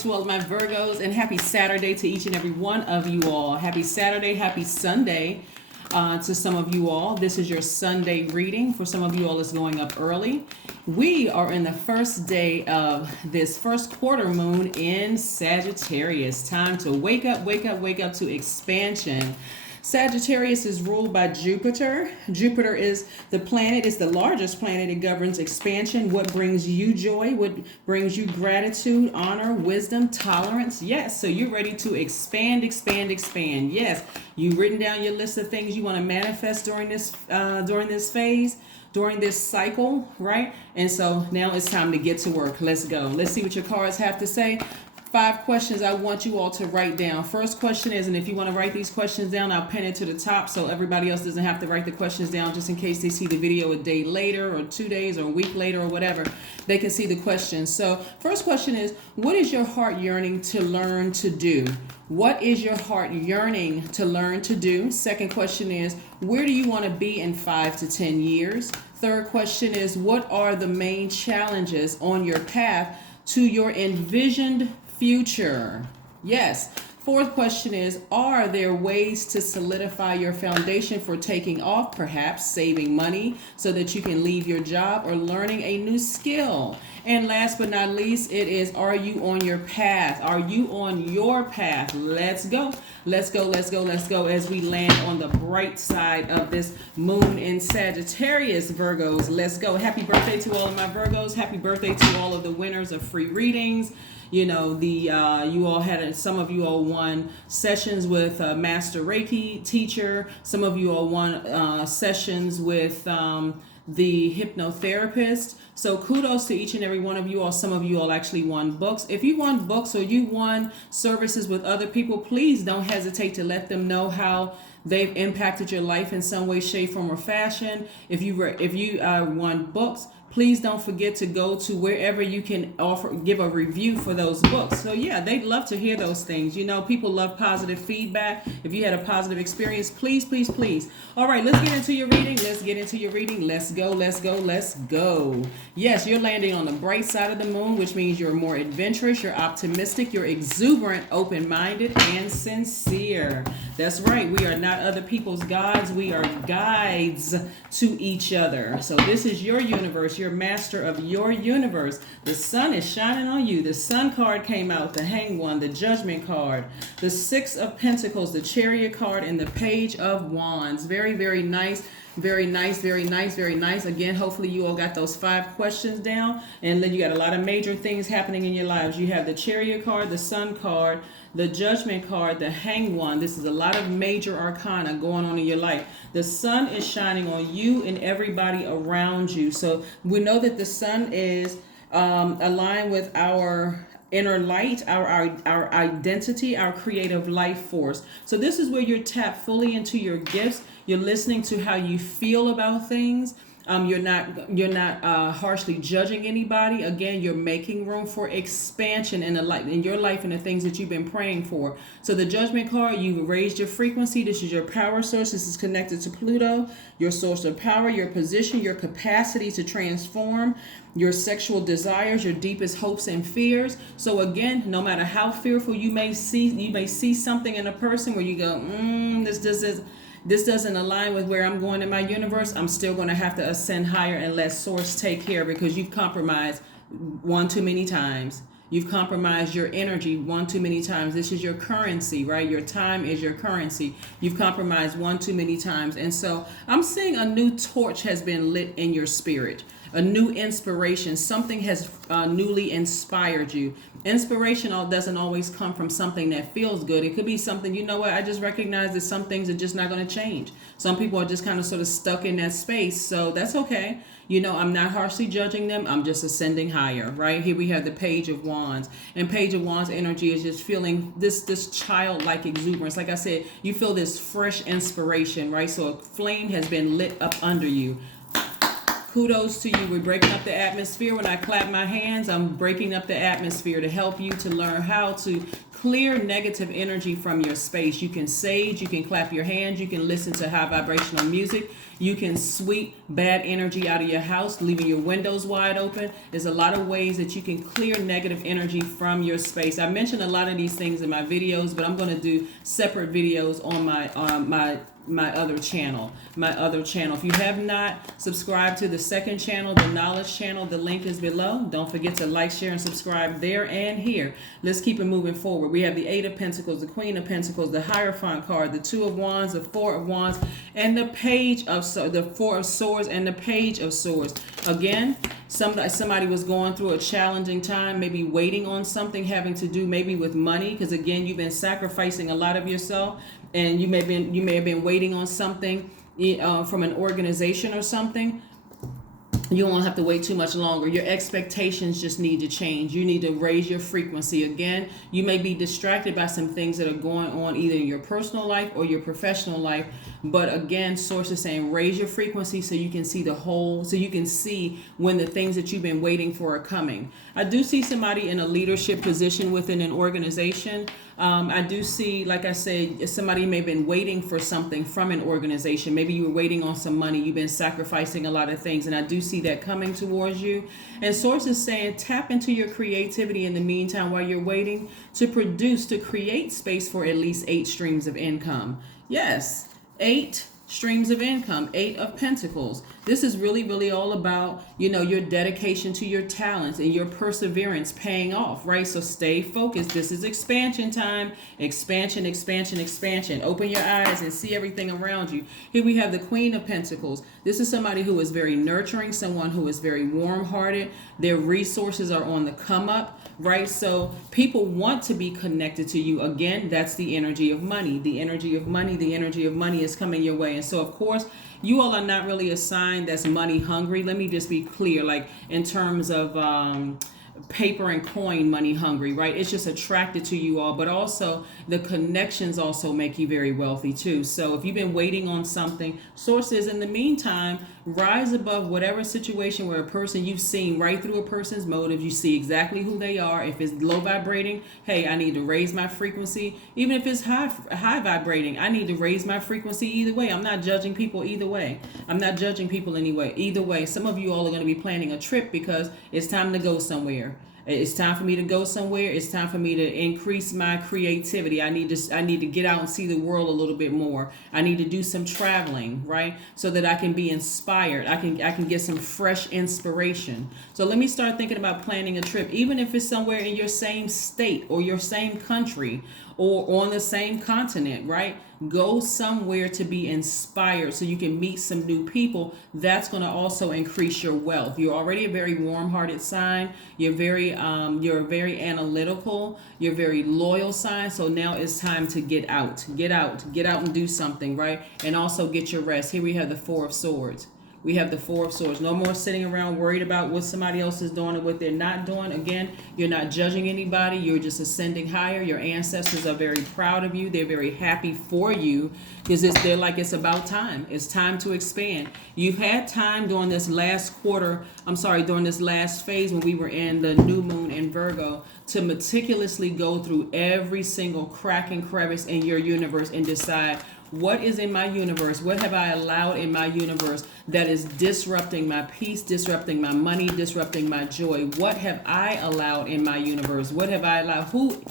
to all of my Virgos, and happy Saturday to each and every one of you all. Happy Saturday, happy Sunday to some of you all. This is your Sunday reading. For some of you all, it's going up early. We are in the first day of this first quarter moon in Sagittarius. Time to wake up, wake up, wake up to expansion. Sagittarius is ruled by Jupiter. Jupiter is the planet, is the largest planet. It governs expansion, what brings you joy, what brings you gratitude, honor, wisdom, tolerance. Yes, so you're ready to expand, expand, expand. Yes, you've written down your list of things you want to manifest during this phase, during this cycle, right? And so now it's time to get to work. Let's go. Let's see what your cards have to say. 5 questions I want you all to write down. First question is, and if you want to write these questions down, I'll pin it to the top so everybody else doesn't have to write the questions down, just in case they see the video a day later or 2 days or a week later or whatever. They can see the questions. So first question is, what is your heart yearning to learn to do? What is your heart yearning to learn to do? Second question is, where do you want to be in 5 to 10 years? Third question is, what are the main challenges on your path to your envisioned future? Yes. Fourth question is, are there ways to solidify your foundation for taking off, perhaps saving money so that you can leave your job or learning a new skill? And last but not least, it is, are you on your path? Are you on your path? Let's go. Let's go, let's go, let's go as we land on the bright side of this moon in Sagittarius, Virgos. Let's go. Happy birthday to all of my Virgos. Happy birthday to all of the winners of free readings. You know, you all had, some of you all won sessions with a master Reiki teacher. Some of you all won sessions with the hypnotherapist. So kudos to each and every one of you all. Some of you all actually won books. If you won books or you won services with other people, please don't hesitate to let them know how they've impacted your life in some way, shape, form, or fashion. If you won books, please don't forget to go to wherever you can give a review for those books. So yeah, they'd love to hear those things. You know, people love positive feedback. If you had a positive experience, please, please, please. All right, let's get into your reading. Let's get into your reading. Let's go, let's go, let's go. Yes, you're landing on the bright side of the moon, which means you're more adventurous, you're optimistic, you're exuberant, open-minded, and sincere. That's right. We are not other people's gods. We are guides to each other. So this is your universe. You're master of your universe. The sun is shining on you. The sun card came out, the hanged one, the judgment card, the 6 of Pentacles, the chariot card, and the page of wands. Very, very nice. Very nice, very nice, very nice. Again, hopefully you all got those 5 questions down, and then you got a lot of major things happening in your lives. You have the chariot card, the sun card, the judgment card, the hanged one. This is a lot of major arcana going on in your life. The sun is shining on you and everybody around you. So we know that the sun is aligned with our inner light, our identity, our creative life force. So this is where you're tapped fully into your gifts. You're listening to how you feel about things. You're not harshly judging anybody. Again, you're making room for expansion in your life and the things that you've been praying for. So the judgment card, you've raised your frequency. This is your power source. This is connected to Pluto, your source of power, your position, your capacity to transform, your sexual desires, your deepest hopes and fears. So again, no matter how fearful you may see something in a person where you go, this doesn't align with where I'm going in my universe, I'm still going to have to ascend higher and let source take care, because you've compromised one too many times. You've compromised your energy one too many times. This is your currency, right? Your time is your currency. You've compromised one too many times. And so I'm seeing a new torch has been lit in your spirit. A new inspiration. Something has newly inspired you. Inspiration doesn't always come from something that feels good. It could be something, you know what, I just recognize that some things are just not going to change. Some people are just kind of sort of stuck in that space. So that's okay. You know, I'm not harshly judging them. I'm just ascending higher, right? Here we have the page of wands. And page of wands energy is just feeling this childlike exuberance. Like I said, you feel this fresh inspiration, right? So a flame has been lit up under you. Kudos to you. We're breaking up the atmosphere. When I clap my hands, I'm breaking up the atmosphere to help you to learn how to clear negative energy from your space. You can sage, you can clap your hands, you can listen to high vibrational music, You can sweep bad energy out of your house, leaving your windows wide open. There's a lot of ways that you can clear negative energy from your space. I mentioned a lot of these things in my videos, but I'm going to do separate videos on my other channel. If you have not subscribed to the second channel, the knowledge channel, the link is below. Don't forget to like, share, and subscribe there and here. Let's keep it moving forward. We have the Eight of Pentacles, the Queen of Pentacles, the Hierophant card, the Two of Wands, the Four of Wands, and the Four of Swords and the Page of Swords. Again, somebody was going through a challenging time, maybe waiting on something having to do maybe with money, because again, you've been sacrificing a lot of yourself, and you may have been waiting on something from an organization or something. You won't have to wait too much longer. Your expectations just need to change. You need to raise your frequency. Again, you may be distracted by some things that are going on either in your personal life or your professional life. But again, Source is saying raise your frequency so you can see so you can see when the things that you've been waiting for are coming. I do see somebody in a leadership position within an organization. I do see, like I said, somebody may have been waiting for something from an organization. Maybe you were waiting on some money. You've been sacrificing a lot of things, and I do see that coming towards you. And Source is saying tap into your creativity in the meantime while you're waiting to create space for at least 8 streams of income. Yes, 8 streams of income, 8 of Pentacles. This is really, really all about, your dedication to your talents and your perseverance paying off, right? So stay focused. This is expansion time. Expansion, expansion, expansion. Open your eyes and see everything around you. Here we have the Queen of Pentacles. This is somebody who is very nurturing, someone who is very warm-hearted. Their resources are on the come up, right? So people want to be connected to you. Again, that's the energy of money. The energy of money is coming your way. And so, of course, you all are not really a sign that's money hungry. Let me just be clear, like in terms of paper and coin money hungry, right? It's just attracted to you all, but also the connections also make you very wealthy too. So if you've been waiting on something, sources in the meantime, rise above whatever situation where a person you've seen right through a person's motive, you see exactly who they are. If it's low vibrating, hey, I need to raise my frequency. Even if it's high vibrating, I need to raise my frequency either way. I'm not judging people either way. I'm not judging people anyway. Either way, some of you all are going to be planning a trip because it's time to go somewhere. It's time for me to go somewhere. It's time for me to increase my creativity. I need to get out and see the world a little bit more. I need to do some traveling, right? So that I can be inspired. I can get some fresh inspiration. So let me start thinking about planning a trip, even if it's somewhere in your same state or your same country or on the same continent, right? Go somewhere to be inspired so you can meet some new people. That's going to also increase your wealth. You're already a very warm-hearted sign. You're very analytical. You're very loyal sign. So now it's time to get out and do something, right? And also get your rest. Here we have the Four of Swords. We have the Four of Swords. No more sitting around worried about what somebody else is doing or what they're not doing. Again, you're not judging anybody. You're just ascending higher. Your ancestors are very proud of you. They're very happy for you because they're like, it's about time. It's time to expand. You've had time during this last phase when we were in the new moon in Virgo to meticulously go through every single crack and crevice in your universe and decide, what is in my universe? What have I allowed in my universe that is disrupting my peace, disrupting my money, disrupting my joy? What have I allowed in my universe? What have I allowed? Who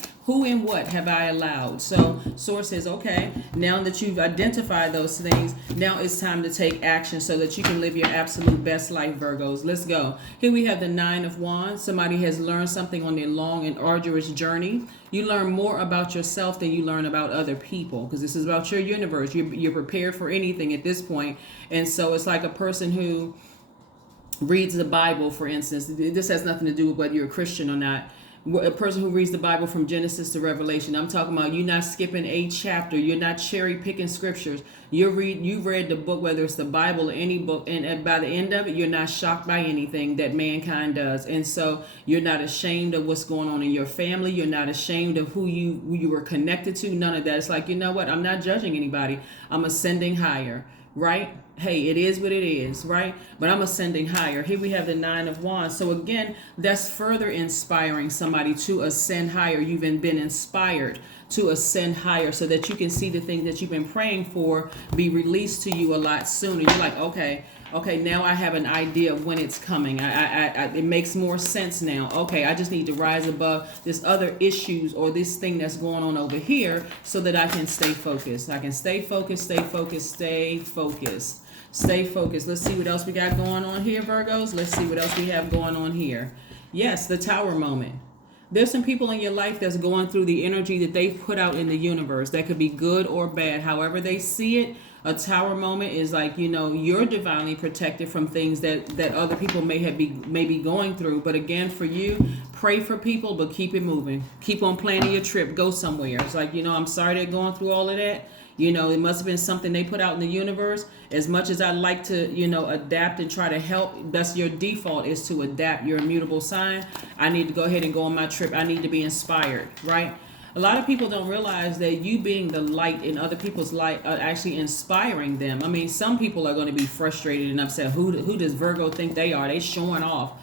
and what have I allowed? So Source says, okay, now that you've identified those things, now it's time to take action so that you can live your absolute best life, Virgos. Let's go. Here we have the Nine of Wands. Somebody has learned something on their long and arduous journey. You learn more about yourself than you learn about other people because this is about your universe. You're prepared for anything at this point. And so it's like a person who reads the Bible, for instance. This has nothing to do with whether you're a Christian or not. A person who reads the Bible from Genesis to Revelation. I'm talking about you not skipping a chapter. You're not cherry picking scriptures. You've read the book, whether it's the Bible or any book, and by the end of it, you're not shocked by anything that mankind does. And so you're not ashamed of what's going on in your family. You're not ashamed of who you were connected to. None of that. It's like, you know what? I'm not judging anybody. I'm ascending higher. right? Hey, it is what it is, right? But I'm ascending higher. Here we have the Nine of Wands. So again, that's further inspiring somebody to ascend higher. You've been inspired to ascend higher so that you can see the things that you've been praying for be released to you a lot sooner. You're like, okay, now I have an idea of when it's coming. It makes more sense now. Okay, I just need to rise above this other issues or this thing that's going on over here so that I can stay focused. I can stay focused, stay focused, stay focused. Stay focused. Let's see what else we got going on here, Virgos. Let's see what else we have going on here. Yes, the Tower moment. There's some people in your life that's going through the energy that they've put out in the universe. That could be good or bad. However they see it, a Tower moment is like, you're divinely protected from things that other people may be going through. But again, for you, pray for people, but keep it moving. Keep on planning your trip. Go somewhere. It's like, I'm sorry they're going through all of that. It must have been something they put out in the universe. As much as I like to, adapt and try to help, that's your default, is to adapt. You're a mutable sign. I need to go ahead and go on my trip. I need to be inspired, right? A lot of people don't realize that you being the light in other people's light are actually inspiring them. I mean, some people are going to be frustrated and upset. Who does Virgo think they are? They showing off.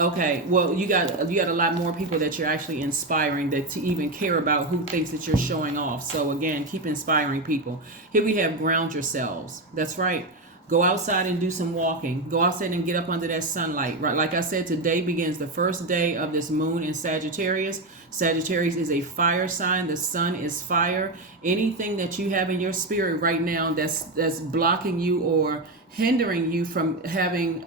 Okay, well, you got a lot more people that you're actually inspiring that to even care about who thinks that you're showing off. So again, keep inspiring people. Here we have ground yourselves. That's right. Go outside and do some walking. Go outside and get up under that sunlight. Right, like I said, today begins the first day of this moon in Sagittarius. Sagittarius is a fire sign. The sun is fire. Anything that you have in your spirit right now that's blocking you or hindering you from having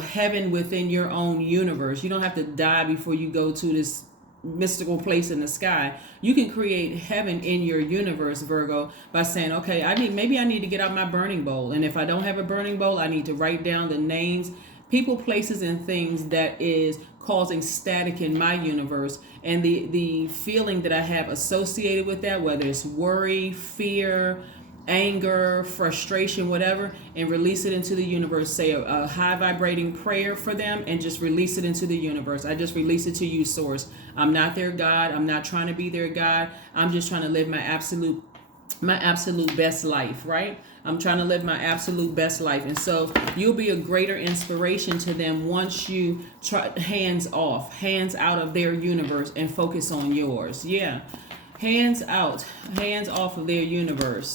heaven within your own universe. You don't have to die before you go to this mystical place in the sky. You can create heaven in your universe, Virgo, by saying, okay, I need to get out my burning bowl. And if I don't have a burning bowl, I need to write down the names, people, places, and things that is causing static in my universe, and the feeling that I have associated with that, whether it's worry, fear, anger, frustration, whatever, and release it into the universe. Say a high vibrating prayer for them and just release it into the universe. I just release it to you, Source. I'm not their God. I'm not trying to be their God. I'm just trying to live my absolute best life, right? I'm trying to live my absolute best life. And so you'll be a greater inspiration to them once you try hands out of their universe and focus on yours. Yeah. Hands off of their universe.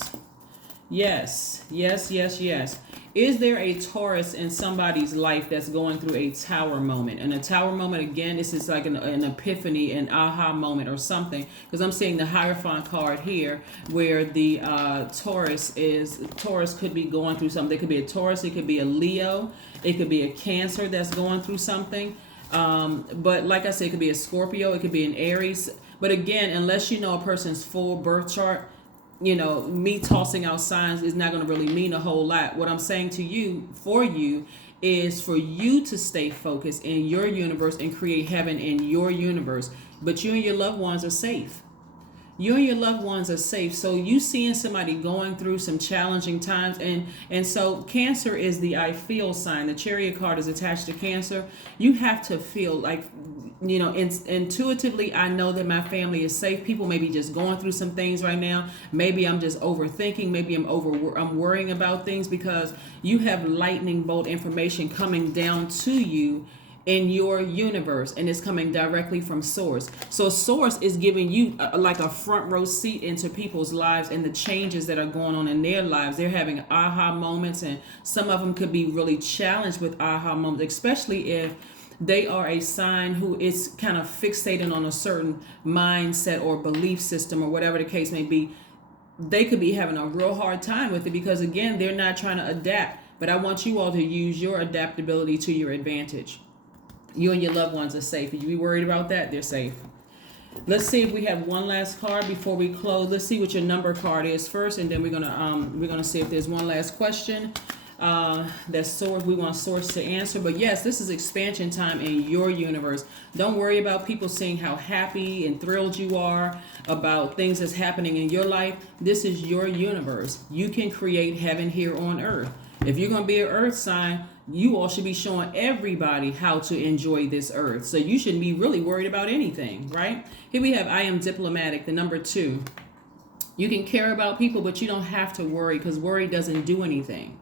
Yes. Is there a Taurus in somebody's life that's going through a Tower moment? And a Tower moment, again, this is like an epiphany, an aha moment or something. Because I'm seeing the Hierophant card here where the Taurus could be going through something. It could be a Taurus, it could be a Leo, it could be a Cancer that's going through something. But like I said, it could be a Scorpio, it could be an Aries. But again, unless you know a person's full birth chart, me tossing out signs is not going to really mean a whole lot. What I'm saying to you, is for you to stay focused in your universe and create heaven in your universe. But you and your loved ones are safe. So you seeing somebody going through some challenging times, and so Cancer is the I feel sign. The Chariot card is attached to Cancer. You have to feel like, intuitively, I know that my family is safe. People may be just going through some things right now. Maybe I'm just overthinking. Maybe I'm worrying about things, because you have lightning bolt information coming down to you in your universe, and it's coming directly from Source. So Source is giving you like a front row seat into people's lives and the changes that are going on in their lives. They're having aha moments, and some of them could be really challenged with aha moments, especially if they are a sign who is kind of fixated on a certain mindset or belief system or whatever the case may be. They could be having a real hard time with it, because again, they're not trying to adapt. But I want you all to use your adaptability to your advantage. You and your loved ones are safe. If you be worried about that, they're safe. Let's see if we have one last card before we close. Let's see what your number card is first, and then we're gonna see if there's one last question that Source, we want Source to answer. But yes, this is expansion time in your universe. Don't worry about people seeing how happy and thrilled you are about things that's happening in your life. This is your universe. You can create heaven here on earth. If you're going to be an earth sign, you all should be showing everybody how to enjoy this earth. So you shouldn't be really worried about anything, right? Here we have I am diplomatic, the number 2. You can care about people, but you don't have to worry, because worry doesn't do anything.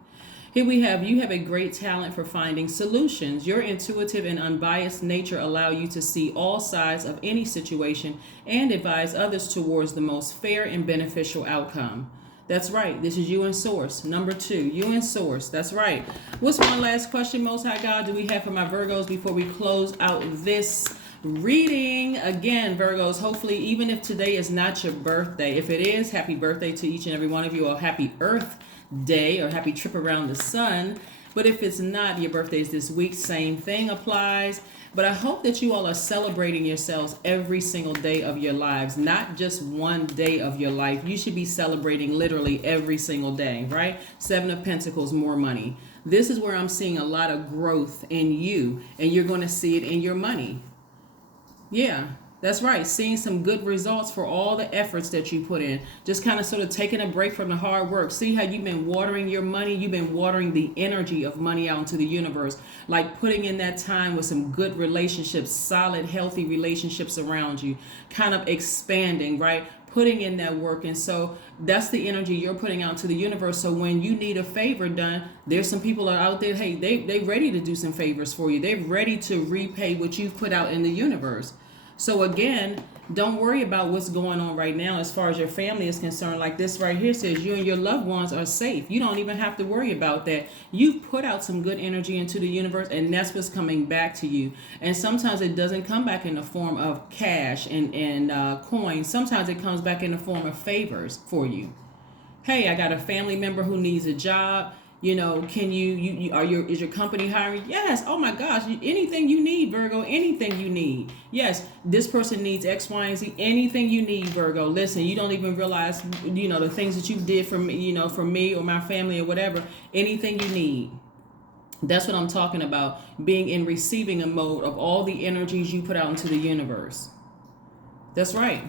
Here we have, you have a great talent for finding solutions. Your intuitive and unbiased nature allow you to see all sides of any situation and advise others towards the most fair and beneficial outcome. That's right. This is you in source. Number 2, you in source. That's right. What's one last question, Most High God, do we have for my Virgos before we close out this reading? Again, Virgos, hopefully, even if today is not your birthday, if it is, happy birthday to each and every one of you, or happy Earth Day, or happy trip around the sun. But if it's not, your birthday is this week, same thing applies. But I hope that you all are celebrating yourselves every single day of your lives, not just one day of your life. You should be celebrating literally every single day, right? 7 of Pentacles, more money. This is where I'm seeing a lot of growth in you, and you're going to see it in your money. Yeah, that's right. Seeing some good results for all the efforts that you put in. Just kind of sort of taking a break from the hard work. See how you've been watering your money? You've been watering the energy of money out into the universe. Like putting in that time with some good relationships, solid, healthy relationships around you. Kind of expanding, right? Putting in that work. And so that's the energy you're putting out to the universe. So when you need a favor done, there's some people out there, hey, they ready to do some favors for you. They're ready to repay what you've put out in the universe. So again, don't worry about what's going on right now as far as your family is concerned. Like this right here says, you and your loved ones are safe. You don't even have to worry about that. You've put out some good energy into the universe, and that's what's coming back to you. And sometimes it doesn't come back in the form of cash and coins. Sometimes it comes back in the form of favors for you. Hey, I got a family member who needs a job. You know, can is your company hiring? Yes. Oh my gosh. Anything you need, Virgo, anything you need. Yes. This person needs X, Y, and Z. Anything you need, Virgo. Listen, you don't even realize, the things that you did for me, for me or my family or whatever. Anything you need. That's what I'm talking about. Being in receiving a mode of all the energies you put out into the universe. That's right.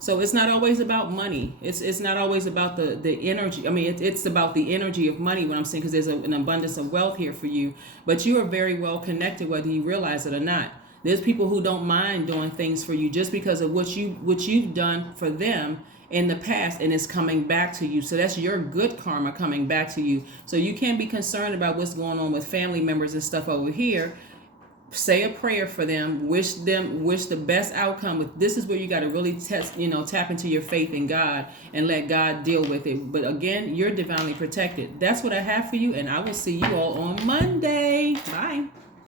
So it's not always about money. It's not always about the energy. I mean, it's about the energy of money, what I'm saying, because there's an abundance of wealth here for you. But you are very well connected, whether you realize it or not. There's people who don't mind doing things for you just because of what you've done for them in the past, and it's coming back to you. So that's your good karma coming back to you. So you can't be concerned about what's going on with family members and stuff over here. Say a prayer for them, wish the best outcome. This is where you got to really tap into your faith in God and let God deal with it. But again, you're divinely protected. That's what I have for you, and I will see you all on Monday. Bye.